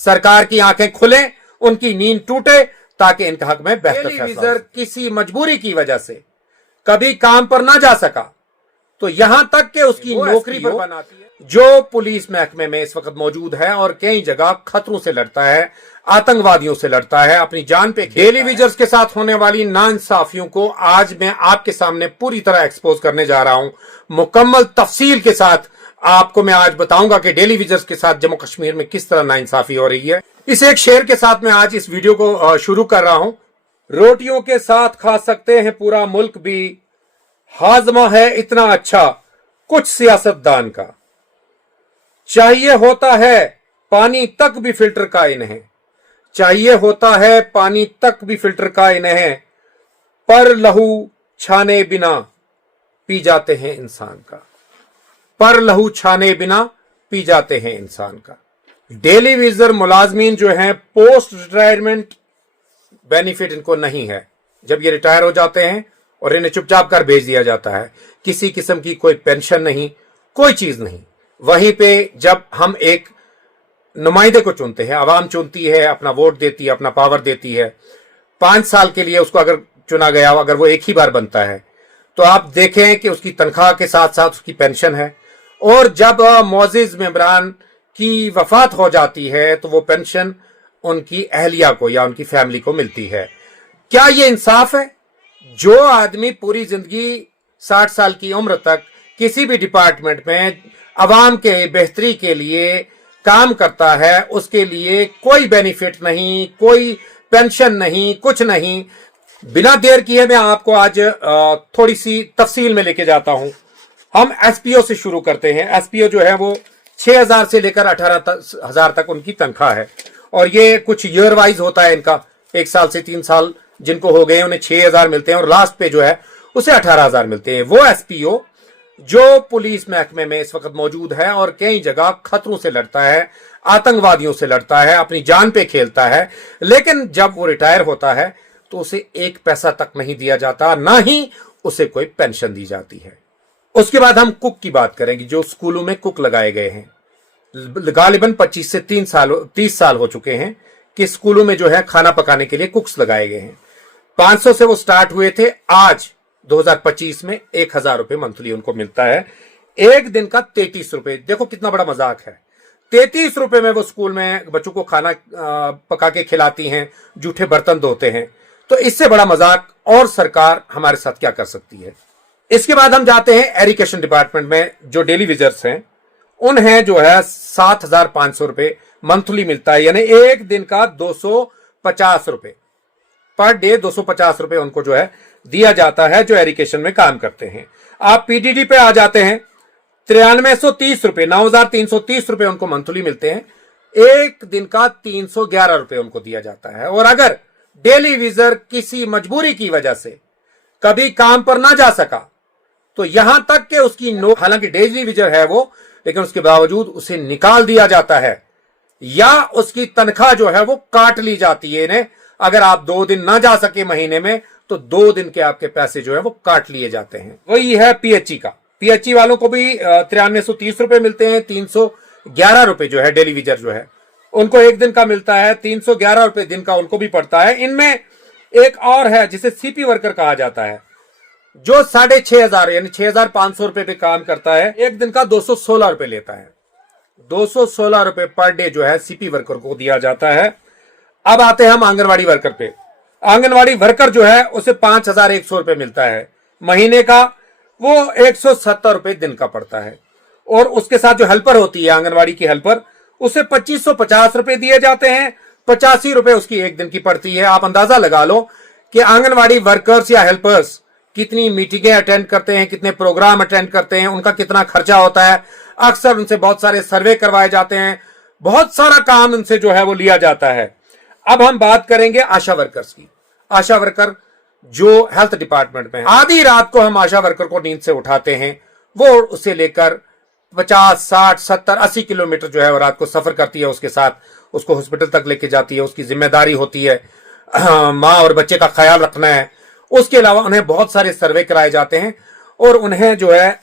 सरकार की आंखें खुले, उनकी नींद टूटे, ताकि इनके हक में बेहतर फैसला। किसी मजबूरी की वजह से कभी काम पर ना जा सका तो यहां तक कि उसकी नौकरी पर बनाती है, जो पुलिस महकमे में इस वक्त मौजूद है और कई जगह खतरों से लड़ता है, आतंकवादियों से लड़ता है, अपनी जान पे। डेली विजर्स के साथ होने वाली नाइंसाफियों को आज मैं आपके सामने पूरी तरह एक्सपोज करने जा रहा हूं। मुकम्मल तफसील के साथ आपको मैं आज बताऊंगा कि डेली विजर्स के साथ जम्मू कश्मीर में किस तरह नाइंसाफी हो रही है। इस एक शेर के साथ मैं आज इस वीडियो को शुरू कर रहा हूं। रोटियों के साथ खा सकते हैं पूरा मुल्क भी, हाजमा है इतना अच्छा कुछ सियासतदान का। चाहिए होता है पानी तक भी फिल्टर का इन्हें, चाहिए होता है पानी तक भी फिल्टर का इन्हें, पर लहू छाने बिना पी जाते हैं इंसान का, पर लहू छाने बिना पी जाते हैं इंसान का। डेली विजर मुलाजमीन जो हैं, पोस्ट रिटायरमेंट बेनिफिट इनको नहीं है। जब ये रिटायर हो जाते हैं और इन्हें चुपचाप कर भेज दिया जाता है, किसी किस्म की कोई पेंशन नहीं, कोई चीज नहीं। वहीं पे जब हम एक नुमाइंदे को चुनते हैं, आवाम चुनती है, अपना वोट देती है, अपना पावर देती है, 5 साल के लिए उसको अगर चुना गया, अगर वो एक ही बार बनता है, तो आप देखें कि उसकी तनख्वाह के साथ साथ उसकी पेंशन है। और जब मोअज़्ज़िज़ मेंबरान की वफात हो जाती है तो वो पेंशन उनकी अहलिया को या उनकी फैमिली को मिलती है। क्या ये इंसाफ है? जो आदमी पूरी जिंदगी 60 साल की उम्र तक किसी भी डिपार्टमेंट में अवाम के बेहतरी के लिए काम करता है, उसके लिए कोई बेनिफिट नहीं, कोई पेंशन नहीं, कुछ नहीं। बिना देर किए मैं आपको आज थोड़ी सी तफसील में लेके जाता हूं। हम एसपीओ से शुरू करते हैं। एसपीओ जो है वो 6,000 से लेकर 18,000 तक उनकी तनख्वाह है, और ये कुछ ईयर वाइज होता है इनका। 1 साल से 3 साल जिनको हो गए उन्हें 6,000 मिलते हैं, और लास्ट पे जो है उसे 18,000 मिलते हैं। वो एसपीओ जो पुलिस महकमे में इस वक्त मौजूद है और कई जगह खतरों से लड़ता है, आतंकवादियों से लड़ता है, अपनी जान पे खेलता है, लेकिन जब वो रिटायर होता है तो उसे 1 पैसा तक नहीं दिया जाता, ना ही उसे कोई पेंशन दी जाती है। उसके बाद हम कुक की बात करेंगे। जो स्कूलों में कुक लगाए गए हैं, गालिबन 25 से 30 साल हो चुके हैं कि स्कूलों में जो है खाना पकाने के लिए कुक्स लगाए गए हैं। 500 से वो स्टार्ट हुए थे, आज 2025 में 1,000 रुपए मंथली उनको मिलता है। एक दिन का 33 रुपए। देखो कितना बड़ा मजाक है। 33 रुपए में वो स्कूल में बच्चों को खाना पका के खिलाती हैं, जूठे बर्तन धोते हैं। तो इससे बड़ा मजाक और सरकार हमारे साथ क्या कर सकती है। इसके बाद हम जाते हैं एजुकेशन डिपार्टमेंट में। जो डेली विजर्स हैं उन्हें जो है 7,500 रुपए मंथली मिलता है, यानी एक दिन का 250 रुपए पर डे, 250 रुपए उनको जो है दिया जाता है जो एजुकेशन में काम करते हैं। आप पीडीडी पे आ जाते हैं, 9330 रुपए, 9,330 रुपए उनको मंथली मिलते हैं। एक दिन का 311 रुपए उनको दिया जाता है। और अगर डेली विजर किसी मजबूरी की वजह से कभी काम पर ना जा सका तो यहां तक कि उसकी हालांकि डेली विजर है वो, लेकिन उसके बावजूद उसे निकाल दिया जाता है या उसकी तनख्वाह जो है वो काट ली जाती है। इन्हें अगर आप 2 दिन ना जा सके महीने में तो 2 दिन के आपके पैसे जो है वो काट लिए जाते हैं। वही है पीएचई का। पीएचई वालों को भी 9330 रुपए मिलते हैं। 311 रुपए जो है डेली विजर जो है उनको एक दिन का मिलता है। 311 रुपए दिन का उनको भी पड़ता है। इनमें एक और है जिसे सीपी वर्कर कहा जाता है, जो 6,500 यानी 6,500 रुपए पे काम करता है। एक दिन का 216 रुपए लेता है। 216 रुपए पर डे जो है सीपी वर्कर को दिया जाता है। अब आते हैं हम आंगनवाड़ी वर्कर पे। आंगनवाड़ी वर्कर जो है उसे 5,100 रुपए मिलता है महीने का, वो 170 रुपए दिन का पड़ता है। और उसके साथ जो हेल्पर होती है आंगनवाड़ी की हेल्पर, उसे 2,550 रुपए दिए जाते हैं। 85 रुपए उसकी एक दिन की पड़ती है। आप अंदाजा लगा लो कि आंगनवाड़ी वर्कर्स या हेल्पर्स कितनी मीटिंगें अटेंड करते हैं, कितने प्रोग्राम अटेंड करते हैं, उनका कितना खर्चा होता है। अक्सर उनसे बहुत सारे सर्वे करवाए जाते हैं, बहुत सारा काम उनसे जो है वो लिया जाता है। अब हम बात करेंगे आशा वर्कर्स की। आशा वर्कर जो हेल्थ डिपार्टमेंट में है, आधी रात को हम आशा वर्कर को नींद से उठाते हैं। वो उसे लेकर 50, 60, 70, 80 किलोमीटर जो है वो रात को सफर करती है, उसके साथ उसको हॉस्पिटल तक लेके जाती है। उसकी जिम्मेदारी होती है माँ और बच्चे का ख्याल रखना है। उसके अलावा उन्हें बहुत सारे सर्वे कराए जाते हैं और उन्हें जो है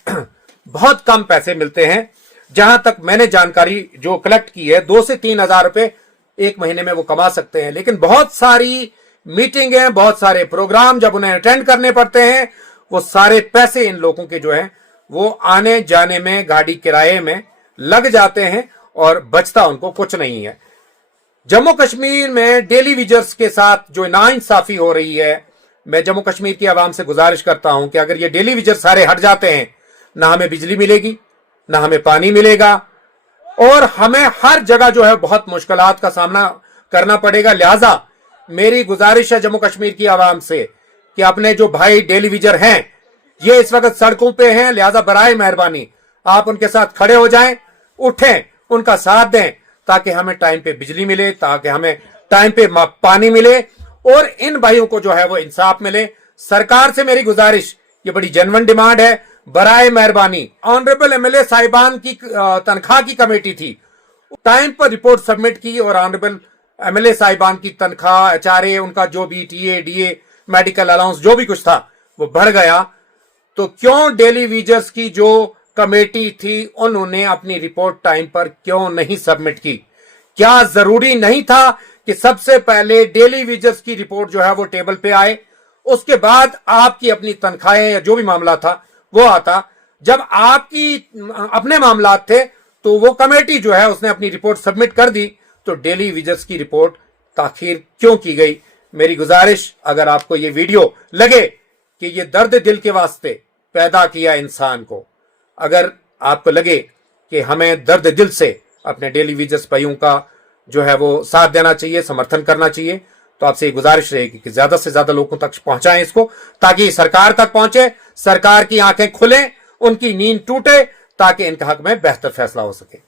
बहुत कम पैसे मिलते हैं। जहां तक मैंने जानकारी जो कलेक्ट की है, 2 से 3 हजार रुपए 1 महीने में वो कमा सकते हैं, लेकिन बहुत सारी मीटिंगें, बहुत सारे प्रोग्राम जब उन्हें अटेंड करने पड़ते हैं, वो सारे पैसे इन लोगों के जो है वो आने जाने में, गाड़ी किराए में लग जाते हैं और बचता उनको कुछ नहीं है। जम्मू कश्मीर में डेली वेजर्स के साथ जो नाइंसाफी हो रही है, मैं जम्मू कश्मीर की आवाम से गुजारिश करता हूं कि अगर ये डेली वेजर सारे हट जाते हैं, ना हमें बिजली मिलेगी, ना हमें पानी मिलेगा, और हमें हर जगह जो है बहुत मुश्किलात का सामना करना पड़ेगा। लिहाजा मेरी गुजारिश है जम्मू कश्मीर की आवाम से कि अपने जो भाई डेली वेजर हैं, ये इस वक्त सड़कों पे हैं, लिहाजा बराए मेहरबानी आप उनके साथ खड़े हो जाएं, उठें, उनका साथ दें, ताकि हमें टाइम पे बिजली मिले, ताकि हमें टाइम पे पानी मिले और इन भाइयों को जो है वो इंसाफ मिले। सरकार से मेरी गुजारिश, ये बड़ी जेन्युइन डिमांड है, बराए मेहरबानी ऑनरेबल एमएलए साहिबान की तनख्वाह की कमेटी थी, टाइम पर रिपोर्ट सबमिट की और ऑनरेबल एमएलए साहिबान की तनख्वाह, एचआरए, उनका जो भी टीए, डीए, मेडिकल अलाउंस जो भी कुछ था वो बढ़ गया। तो क्यों डेली वेजर्स की जो कमेटी थी उन्होंने अपनी रिपोर्ट टाइम पर क्यों नहीं सबमिट की? क्या जरूरी नहीं था कि सबसे पहले डेली वेजर्स की रिपोर्ट जो है वो टेबल पे आए, उसके बाद आपकी अपनी तनख्वाहें या जो भी मामला था वो आता? जब आपकी अपने मामला थे तो वो कमेटी जो है उसने अपनी रिपोर्ट सबमिट कर दी, तो डेली वेजर्स की रिपोर्ट ताखीर क्यों की गई? मेरी गुजारिश, अगर आपको ये वीडियो लगे कि ये दर्द दिल के वास्ते पैदा किया इंसान को, अगर आपको लगे कि हमें दर्द दिल से अपने डेली वेजर्स भाइयों का जो है वो साथ देना चाहिए, समर्थन करना चाहिए, तो आपसे ये गुजारिश रहेगी कि ज्यादा से ज्यादा लोगों तक पहुंचाएं इसको, ताकि सरकार तक पहुंचे, सरकार की आंखें खुलें, उनकी नींद टूटे, ताकि इनके हक में बेहतर फैसला हो सके।